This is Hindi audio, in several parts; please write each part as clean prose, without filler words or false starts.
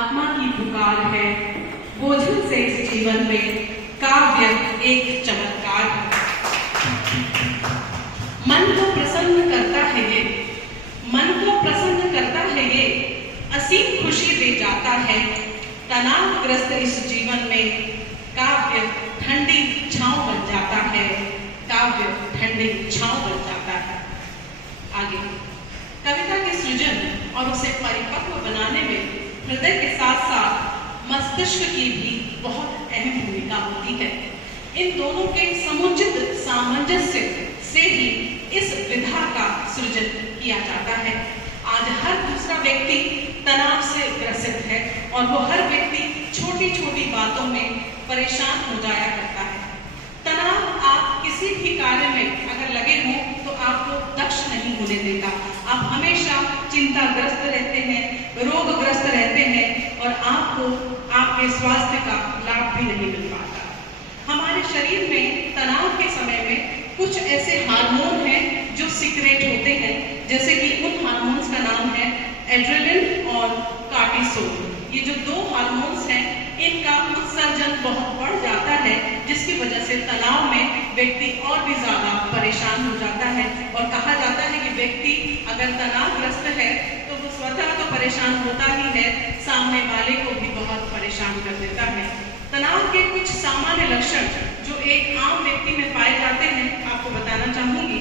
आत्मा की पुकार है, बोझल से इस जीवन में काव्य एक चमत्कार है। मन को प्रसन्न करता है ये, मन को प्रसन्न करता है ये, असीम खुशी दे जाता है। तनावग्रस्त इस जीवन में काव्य ठंडी छांव बन जाता है, काव्य ठंडी छांव बन जाता है। आगे कविता के सृजन और उसे परिपक्व बनाने में हृदय के साथ साथ मस्तिष्क की भी बहुत अहम भूमिका होती है। इन दोनों के समुचित सामंजस्य से ही इस विधा का सृजन किया जाता है। आज हर दूसरा व्यक्ति तनाव से ग्रसित है और वो हर व्यक्ति छोटी छोटी बातों में परेशान हो जाया करता है। तनाव आप किसी भी कार्य में अगर लगे हो तो आपको दक्ष नहीं होने देता। आप हमेशा चिंताग्रस्त रहते हैं, रोगग्रस्त रहते हैं और आपको आपके स्वास्थ्य का लाभ भी नहीं मिल पाता। हमारे शरीर में तनाव के समय में कुछ ऐसे हार्मोन हैं जो सिक्रेट होते हैं, जैसे कि उन हार्मोन्स का नाम है एड्रेनलिन और कार्टिसोल। ये जो दो हार्मोन्स हैं इनका उत्सर्जन बहुत बढ़ जाता है, जिसकी वजह से तनाव में व्यक्ति और भी ज्यादा परेशान हो जाता है। और कहा जाता है कि व्यक्ति अगर तनावग्रस्त है तो वो स्वतः तो परेशान होता ही है, सामने वाले को भी बहुत परेशान कर देता है। तनाव के कुछ सामान्य लक्षण जो एक आम व्यक्ति में पाए जाते हैं, आपको बताना चाहूंगी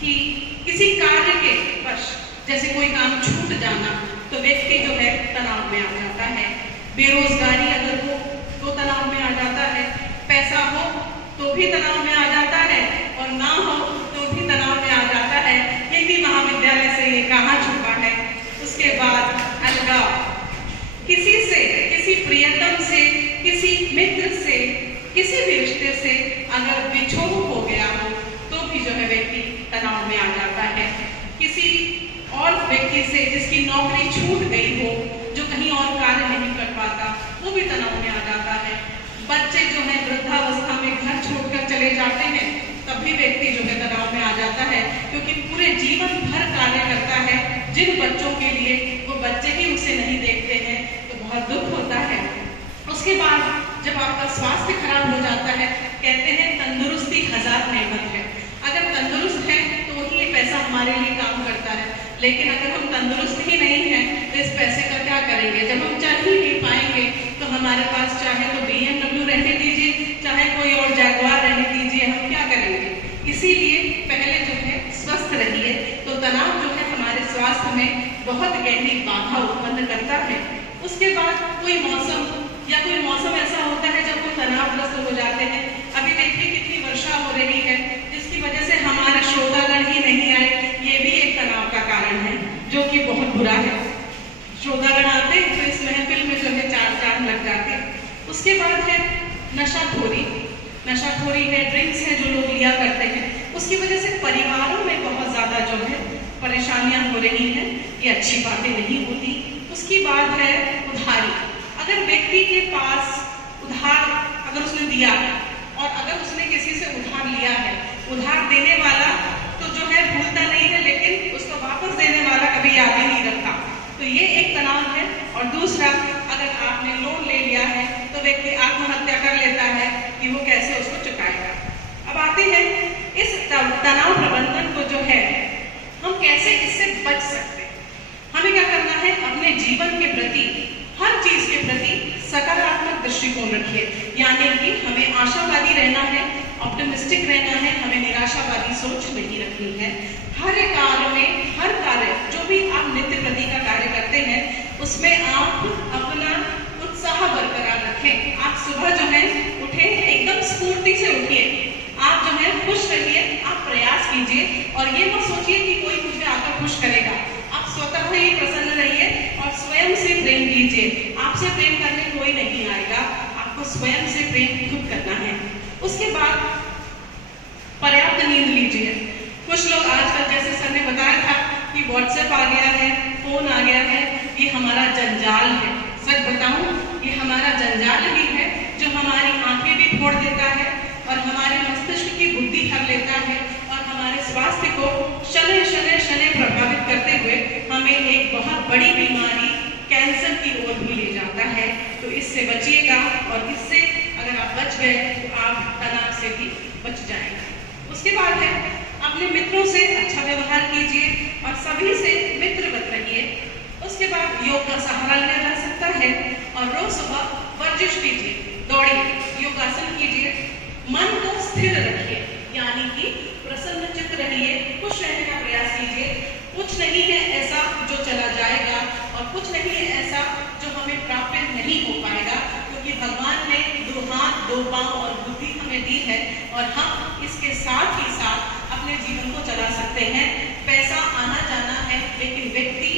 कि किसी कार्य के वश जैसे कोई काम छूट जाना तो व्यक्ति जो है तनाव में आ जाता है। बेरोजगारी अगर हो तो तनाव में आ जाता है, पैसा हो तो भी तनाव में आ जाता है और ना हो तो भी तनाव में आ जाता है। हिंदी महाविद्यालय से ये कहा छुपा है। उसके बाद अलगाव, किसी से, किसी प्रियतम से, किसी मित्र से, किसी भी रिश्ते से अगर विछोह हो गया हो तो भी जो है व्यक्ति तनाव में आ जाता है। किसी और व्यक्ति से जिसकी नौकरी छूट गई हो, जो कहीं और कार्य नहीं कर पाता, वो भी तनाव में आ जाता है। बच्चे जो है वृद्धावस्था में घर छोड़कर चले जाते हैं, तब भी व्यक्ति जो है तनाव में आ जाता है, क्योंकि पूरे जीवन भर कार्य करता है। जिन बच्चों के लिए वो बच्चे ही उसे नहीं देखते हैं तो बहुत दुख होता है। उसके बाद जब आपका स्वास्थ्य खराब हो जाता है, कहते हैं तंदुरुस्ती हजार नेमत है। अगर तंदुरुस्त है तो ही ये पैसा हमारे लिए काम करता है, लेकिन अगर हम तंदुरुस्त ही नहीं हैं तो इस पैसे का क्या करेंगे। जब हम चल ही नहीं पाएंगे तो हमारे पास चाहे तो BMW रहने दीजिए, चाहे कोई और जैगुआर रहने दीजिए, हम क्या करेंगे। इसीलिए पहले जो है स्वस्थ रहिए। तो तनाव जो है हमारे स्वास्थ्य में बहुत गहरी बाधा उत्पन्न करता है। उसके बाद कोई मौसम या कोई मौसम ऐसा होता है जब वो तनावग्रस्त हो जाते हैं। अभी देखिए कितनी वर्षा हो रही है, जिसकी वजह से हमारे श्रोतागण ही नहीं आए, ये भी एक तनाव का कारण है, जो कि बहुत बुरा है। श्रोतागण आते तो इस महफिल में जो है चार चांद लग जाते। उसके बाद है नशाखोरी। नशाखोरी है, ड्रिंक्स है जो लोग लिया करते हैं, उसकी वजह से परिवारों में बहुत ज्यादा जो है परेशानियां हो रही हैं। ये अच्छी बातें नहीं होती। उसकी बात है उधारी। अगर व्यक्ति के पास उधार अगर उसने दिया और अगर उसने किसी से उधार लिया है, उधार देने वाला तो जो है भूलता नहीं है, लेकिन उसको वापस देने वाला कभी याद ही नहीं रखता, तो ये एक तनाव है। और दूसरा, अगर आपने लोन ले लिया है तो व्यक्ति आत्महत्या कर लेता है कि वो कैसे उसको चुकाएगा। अब आते हैं इस तनाव प्रबंधन को जो है हम कैसे इससे बच सकते हैं। हमें क्या करना है, अपने जीवन के प्रति, हर चीज के प्रति सकारात्मक दृष्टिकोण रखिए। यानी कि हमें आशावादी रहना है, ऑप्टिमिस्टिक रहना है, हमें निराशावादी सोच नहीं रखनी है। हर एक कार्य में, हर कार्य जो भी आप नित्य प्रति का कार्य करते हैं उसमें आप अपना उत्साह बरकरार रखें। आप सुबह जो है उठे, एकदम स्फूर्ति से उठिए, आप जो है खुश रहिए, आप प्रयास कीजिए और ये मत सोचिए कि कोई मुझे आकर खुश करेगा। आप स्वतः ही प्रसन्न रहिए और स्वयं से प्रेम कीजिए। आपसे प्रेम करने कोई नहीं आएगा, आपको स्वयं से प्रेम खुद करना है। उसके बाद पर्याप्त नींद लीजिए। कुछ लोग आजकल, जैसे सर ने बताया था कि व्हाट्सएप आ गया है, फोन आ गया है, ये हमारा जंजाल है। सच बताऊं, ये हमारा जंजाल ही है जो हमारी आंखें भी फोड़ देता है और हमारे मस्तिष्क की बुद्धि हर लेता है और हमारे स्वास्थ्य को शनै शनै शनै प्रभावित करते हुए हमें एक बहुत बड़ी बीमारी कैंसर की ओर भी ले जाता है। तो इससे बचिएगा, और इससे अगर आप बच गए तो आप तनाव से भी बच जाएंगे। उसके बाद है, अपने मित्रों से अच्छा व्यवहार कीजिए और सभी से मित्रवत रहिए। उसके बाद योग का सहारा लिया जा सकता है और रोज सुबह वर्जिश कीजिए, दौड़िए, योगासन कीजिए, मन को स्थिर रखिए, यानी कि प्रसन्न चित्त रहिए, खुश रहने का प्रयास कीजिए। कुछ नहीं है ऐसा जो चला जाएगा और कुछ नहीं है ऐसा जो हमें प्राप्त नहीं हो पाएगा, क्योंकि भगवान ने दो हाथ, दो पांव और बुद्धि हमें दी है और हम इसके साथ ही साथ अपने जीवन को चला सकते हैं। पैसा आना जाना है, लेकिन व्यक्ति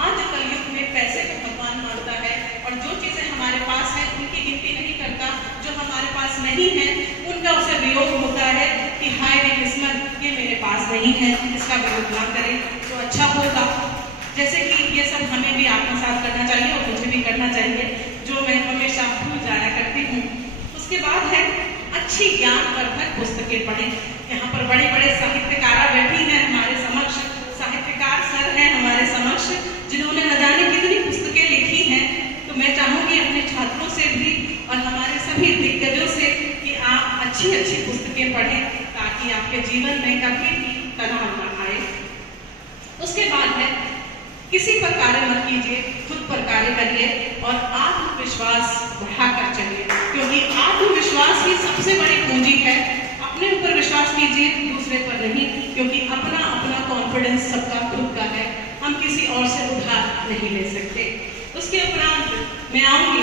आज कलयुग में पैसे को भगवान मानता है और जो चीजें हमारे पास है उनकी गिनती नहीं करता। जो हमारे पास नहीं है उनका उसे वियोग होता है कि हाय रे किस्मत, ये मेरे पास नहीं है, इसका वियोग ना करें तो अच्छा होगा। जैसे कि ये सब हमें भी आत्मसात करना चाहिए और मुझे भी करना चाहिए, जो मैं हमेशा भूल जाया करती हूँ। उसके बाद है, अच्छी ज्ञानवर्धक पुस्तकें पढ़ें। यहाँ पर बड़े बड़े साहित्यकार बैठी हैं हमारे समक्ष, साहित्यकार सर हैं हमारे समक्ष, जिन्होंने न जाने कितनी पुस्तकें लिखी हैं। तो मैं चाहूँगी अपने छात्रों से भी और हमारे सभी दिग्गजों से कि आप अच्छी अच्छी पुस्तकें पढ़ें, ताकि आपके जीवन में कभी भी तनाव न आए। उसके बाद है, किसी पर कार्य मत कीजिए, खुद पर कार्य करिए और आत्मविश्वास बढ़ाकर चलिए, क्योंकि आत्मविश्वास ही सबसे बड़ी पूंजी है। अपने ऊपर विश्वास कीजिए, दूसरे पर नहीं, क्योंकि अपना अपना कॉन्फिडेंस सबका खुद का है, हम किसी और से उधार नहीं ले सकते। उसके उपरांत मैं आऊंगी